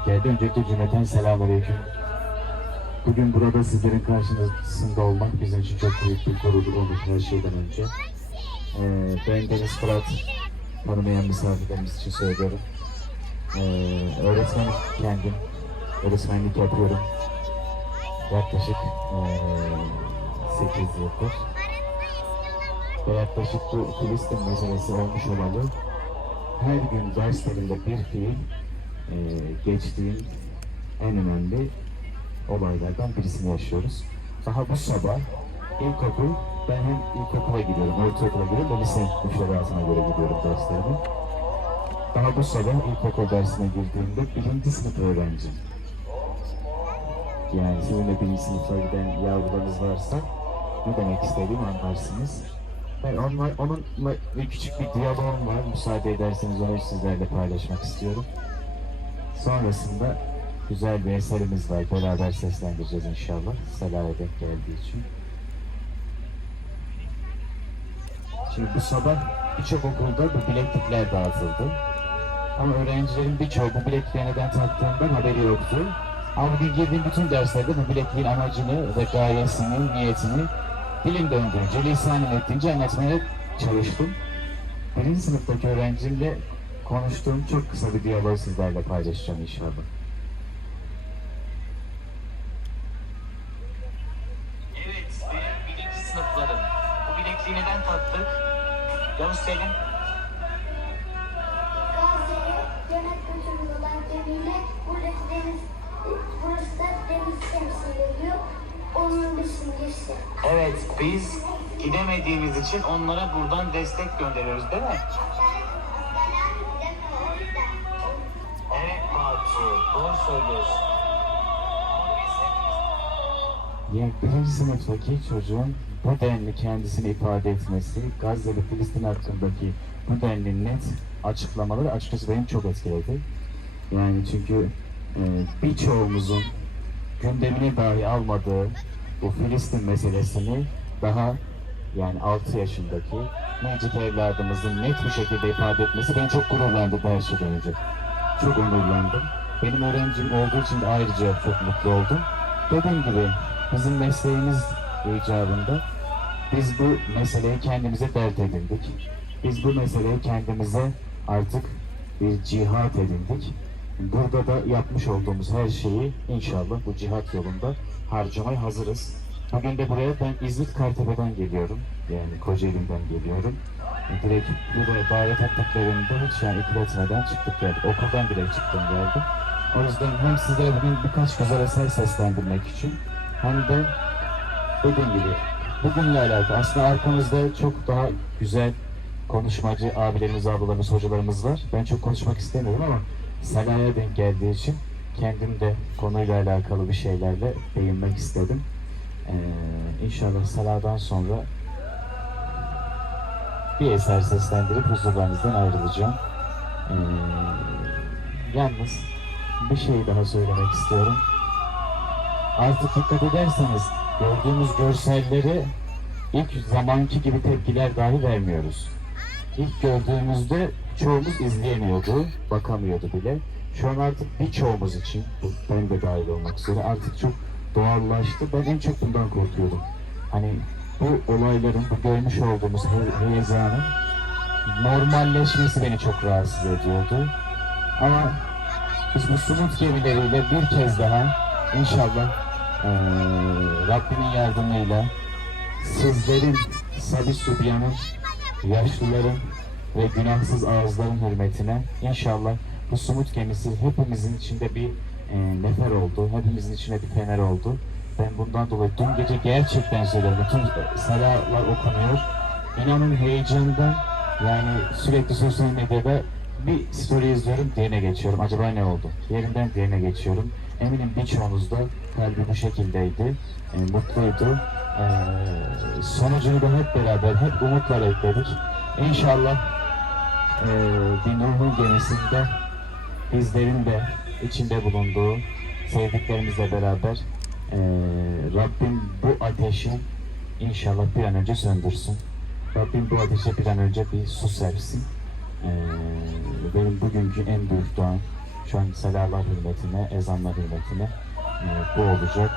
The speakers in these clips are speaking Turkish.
denk geldi. Öncelikle cümleten selamünaleyküm. Bugün burada sizlerin karşısında olmak bizim için çok büyük bir gurur olur her şeyden önce. Ben Deniz Fırat, tanımayan misafirlerimiz için söylüyorum. Öğretmenim kendim, öğretmenlik yapıyorum. Yaklaşık 8 yıldır. Ve yaklaşık bu Filistin meselesi olmuş olalı her gün derslerinde bir fiil geçtiğim en önemli olaylardan birisini yaşıyoruz. Daha bu sabah ilkokul, ben hem ilkokula gidiyorum, ortaokula gidiyorum ve lise müfredatına göre gidiyorum derslerime. Daha bu sabah ilkokul dersine girdiğimde 1. sınıf öğrencim. Yani sizin de 1. sınıfa giden yavrularınız varsa ne demek istediğimi anlarsınız. Ben onunla küçük bir diyalogum var. Müsaade ederseniz onu sizlerle paylaşmak istiyorum. Sonrasında güzel bir eserimiz var. Beraber seslendireceğiz inşallah. Sela'ya denk geldiği için. Şimdi bu sabah birçok okulda bu bileklikler dağıtıldı. Ama öğrencilerin birçoğu bu bilekliğe neden taktığından haberi yoktu. Ama bugün girdiğim bütün derslerde bu bilekliğin amacını ve gayesini, niyetini dilim döndüğünce, lisanım ettiğince anlatmaya çalıştım. 1. sınıftaki öğrencimle konuştuğum çok kısa bir diyaloğu sizlerle paylaşacağım inşallah. Evet, benim 1. sınıflarım. Bu bilekliği neden taktık? Yavuz Selim. Gazze'ye yemek götürüyorlar gemiyle. Burası da deniz temsil ediyor. Onun bir simgesi. Evet, biz gidemediğimiz için onlara buradan destek gönderiyoruz değil mi? Evet Batu, doğru söylüyorsun. Yani 1. sınıftaki çocuğun bu denli kendisini ifade etmesi, Gazze ve Filistin hakkındaki bu denli net açıklamaları açıkçası beni çok etkiledi. Yani çünkü birçoğumuzun gündemine dahi almadığı bu Filistin meselesini daha yani 6 yaşındaki Necip evladımızın net bir şekilde ifade etmesi beni çok gururlandırdı her şeyden önce. Çok onurlandım. Benim öğrencim olduğu için de ayrıca çok mutlu oldum. Dediğim gibi bizim mesleğimiz icabında biz bu meseleyi kendimize dert edindik. Biz bu meseleyi kendimize artık bir cihat edindik. Burada da yapmış olduğumuz her şeyi inşallah bu cihat yolunda harcamaya hazırız. Bugün de buraya ben İzmit Kartepe'den geliyorum. Yani Kocaeli'nden geliyorum. Direkt buraya davet ettiklerinde hiç yani etmeden çıktık geldik. Okuldan direkt çıktım geldim. O yüzden hem sizlere bugün birkaç güzel eser seslendirmek için hem de dediğim gibi bugünle alakalı aslında arkamızda çok daha güzel konuşmacı abilerimiz, ablalarımız, hocalarımız var. Ben çok konuşmak istemiyorum ama Sela'ya denk geldiği için kendim de konuyla alakalı bir şeylerle değinmek istedim. İnşallah Sela'dan sonra bir eser seslendirip huzurlarınızdan ayrılacağım. Yalnız bir şey daha söylemek istiyorum. Artık dikkat ederseniz gördüğümüz görselleri ilk zamanki gibi tepkiler dahi vermiyoruz. İlk gördüğümüzde çoğumuz izleyemiyordu, bakamıyordu bile. Şu an artık birçoğumuz için, ben de dahil olmak üzere artık çok doğallaştı. Ben en çok bundan korkuyordum. Hani bu olayların, bu görmüş olduğumuz heyecanın normalleşmesi beni çok rahatsız ediyordu. Ama biz bu sumut gemileriyle bir kez daha inşallah Rabbimin yardımıyla sizlerin, Sabi Sübyan'ın, yaşlıların ve günahsız ağızların hürmetine inşallah bu sumut gemisi hepimizin içinde bir nefer oldu, hepimizin içinde bir fener oldu. Ben bundan dolayı dün gece gerçekten söylüyorum, bütün salalar okunuyor. İnanın heyecandan yani sürekli sosyal medyada bir story izliyorum, diğerine geçiyorum. Acaba ne oldu? Diğerinden diğerine geçiyorum. Eminim birçoğunuz da kalbi bu şekildeydi, mutluydu. Sonucunu da hep beraber, hep umutlar ekledik. İnşallah bir Nuh'un gemisinde bizlerin de içinde bulunduğu sevdiklerimizle beraber Rabbim bu ateşi inşallah bir an önce söndürsün. Rabbim bu ateşe bir an önce bir su serpsin. Benim bugünkü en büyük duam Şu an salalar hürmetine, ezanlar hürmetine bu olacak.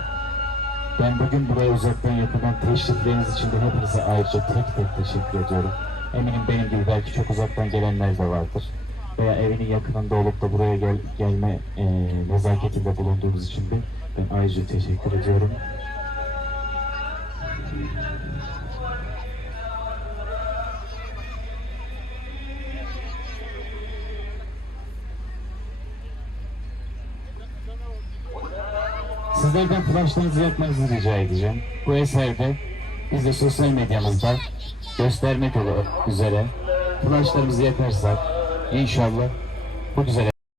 Ben bugün buraya uzaktan yakından teşrifleriniz için de hepinize ayrıca tek tek teşekkür ediyorum. Eminim benim gibi belki çok uzaktan gelenler de vardır. Veya evinin yakınında olup da buraya gelme nezaketinde bulunduğunuz için de ben ayrıca teşekkür ediyorum. Sizlerden flaşlarınızı yakmanızı rica edeceğim. Bu eserde biz de sosyal medyamızda göstermek üzere flaşlarımızı yakarsak inşallah bu güzel